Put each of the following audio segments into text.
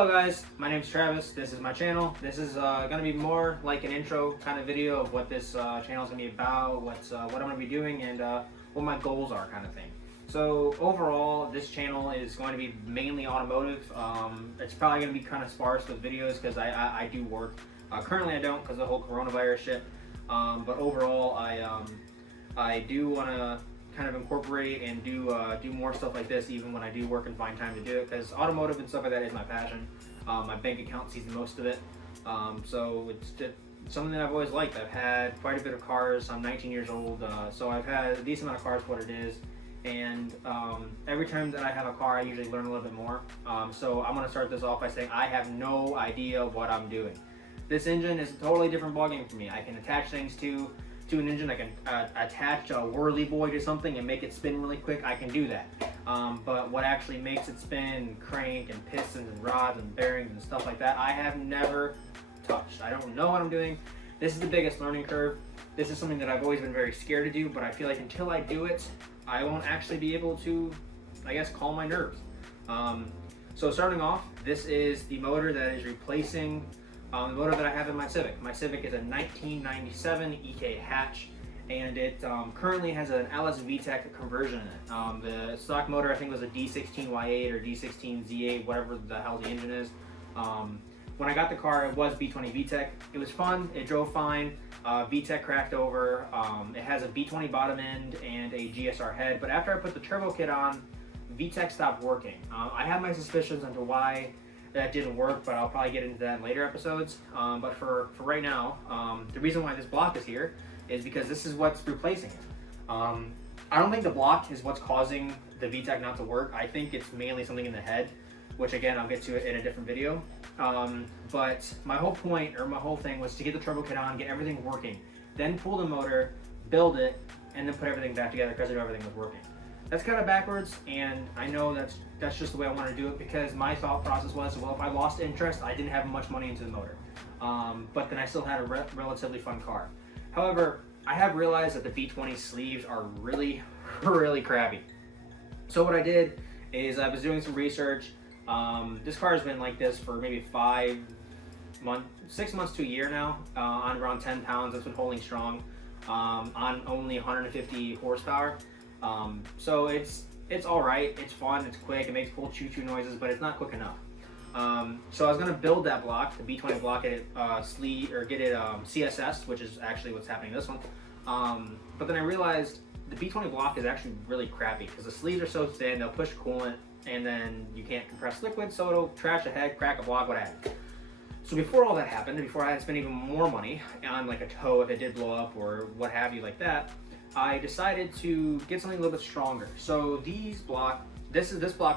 Hello guys, my name is Travis. This is my channel. This is going to be more like an intro kind of video of what this channel is going to be about, what I'm going to be doing, and what my goals are kind of thing. So overall, this channel is going to be mainly automotive. It's probably going to be kind of sparse with videos because I do work. Currently I don't because of the whole coronavirus shit. But overall, I do want to kind of incorporate and do more stuff like this even when I do work and find time to do it, because automotive and stuff like that is my passion. My bank account sees the most of it, so it's just something that I've always liked. I've had quite a bit of cars. I'm 19 years old, so I've had a decent amount of cars for what it is, and every time that I have a car I usually learn a little bit more. So I'm going to start this off by saying I have no idea what I'm doing. This engine is a totally different ballgame for me. I can attach things to an engine. I can attach a whirly boy to something and make it spin really quick. I can do that. But what actually makes it spin, crank and pistons and rods and bearings and stuff like that, I have never touched. I don't know what I'm doing. This is the biggest learning curve. This is something that I've always been very scared to do, but I feel like until I do it, I won't actually be able to, I guess, calm my nerves. So starting off, this is the motor that is replacing the motor that I have in my Civic. My Civic is a 1997 EK hatch, and it currently has an LS VTEC conversion in it. The stock motor I think was a D16Y8 or D16Z8, whatever the hell the engine is. When I got the car, it was B20 VTEC. It was fun, it drove fine. VTEC cracked over. It has a B20 bottom end and a GSR head, but after I put the turbo kit on, VTEC stopped working. I have my suspicions into why that didn't work, but I'll probably get into that in later episodes. But for right now, the reason why this block is here is because this is what's replacing it. I don't think the block is what's causing the VTEC not to work. I think it's mainly something in the head, which again, I'll get to it in a different video. But my whole point, or my whole thing, was to get the turbo kit on, get everything working, then pull the motor, build it, and then put everything back together because everything was working. That's kind of backwards, and I know that's just the way I want to do it, because my thought process was, well, if I lost interest, I didn't have much money into the motor. But then I still had a relatively fun car. However, I have realized that the B20 sleeves are really, really crappy. So what I did is I was doing some research. This car has been like this for maybe 6 months to a year now, on around 10 pounds. It's been holding strong, on only 150 horsepower. So it's all right, it's fun, it's quick, it makes cool choo-choo noises, but it's not quick enough. So I was gonna build that block, the B20 block, get it CSS, which is actually what's happening in this one. But then I realized the B20 block is actually really crappy because the sleeves are so thin, they'll push coolant, and then you can't compress liquid, so it'll trash a head, crack a block, what have you. So before all that happened, and before I had to spend even more money on like a tow if it did blow up or what have you like that, I decided to get something a little bit stronger. So this block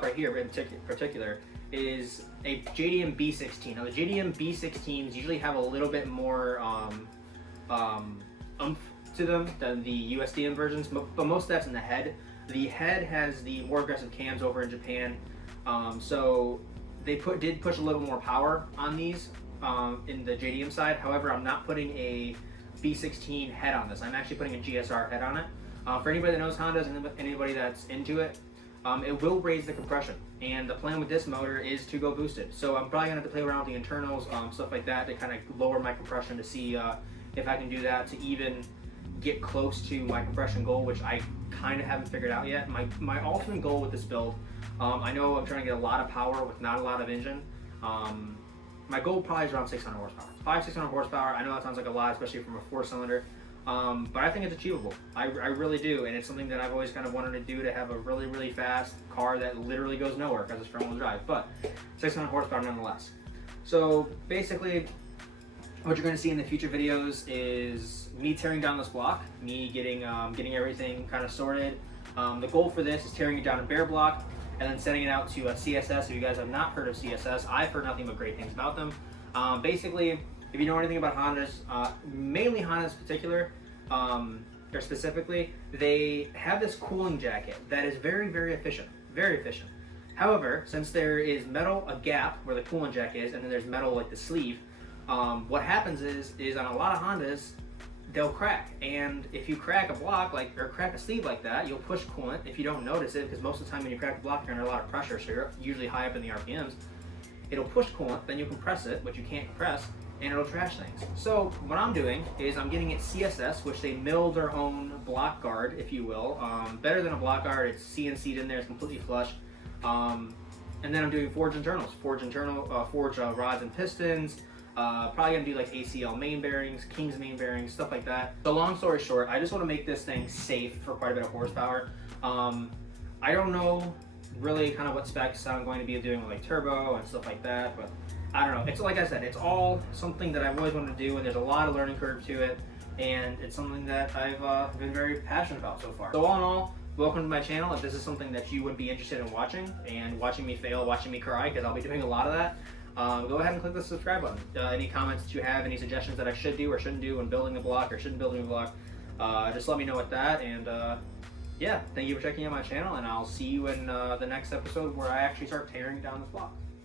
right here in particular is a JDM B16. Now the JDM B16s usually have a little bit more oomph to them than the USDM versions, but most of that's in the head. The head has the more aggressive cams over in Japan, so they did push a little more power on these in the JDM side. However, I'm not putting a B16 head on this. I'm actually putting a GSR head on it. For anybody that knows Hondas and anybody that's into it, it will raise the compression. And the plan with this motor is to go boosted. So I'm probably gonna have to play around with the internals, stuff like that, to kind of lower my compression to see if I can do that to even get close to my compression goal, which I kind of haven't figured out yet. My ultimate goal with this build, I know I'm trying to get a lot of power with not a lot of engine. My goal probably is around 600 horsepower. 600 horsepower, I know that sounds like a lot, especially from a 4-cylinder, but I think it's achievable. I really do, and it's something that I've always kind of wanted to do, to have a really, really fast car that literally goes nowhere because it's front-wheel drive, but 600 horsepower nonetheless. So basically, what you're going to see in the future videos is me tearing down this block, me getting everything kind of sorted. The goal for this is tearing it down in bare block, and then sending it out to a CSS. If you guys have not heard of CSS, I've heard nothing but great things about them. Basically, if you know anything about Hondas, mainly Hondas in particular, or specifically, they have this cooling jacket that is very, very efficient, very efficient. However, since there is metal, a gap where the cooling jack is, and then there's metal like the sleeve, what happens is on a lot of Hondas, they'll crack. And if you crack a block or crack a sleeve like that, you'll push coolant if you don't notice it, because most of the time when you crack a block, you're under a lot of pressure, so you're usually high up in the RPMs. it'll push coolant, then you compress it, which you can't compress, and it'll trash things. So what I'm doing is I'm getting it CSS, which they mill their own block guard, if you will. Better than a block guard, it's CNC'd in there, it's completely flush. And then I'm doing forged internals, forged rods and pistons. Probably gonna do like ACL main bearings, King's main bearings, stuff like that. So long story short, I just want to make this thing safe for quite a bit of horsepower. I don't know really kind of what specs I'm going to be doing with like turbo and stuff like that, but I don't know. It's like I said, it's all something that I've always wanted to do, and there's a lot of learning curve to it, and it's something that I've been very passionate about so far. So all in all, welcome to my channel. If this is something that you would be interested in watching, and watching me fail, watching me cry, because I'll be doing a lot of that, go ahead and click the subscribe button. Any comments that you have, any suggestions that I should do or shouldn't do when building a block or shouldn't building a block, just let me know with that. And yeah, thank you for checking out my channel, and I'll see you in the next episode where I actually start tearing down this block.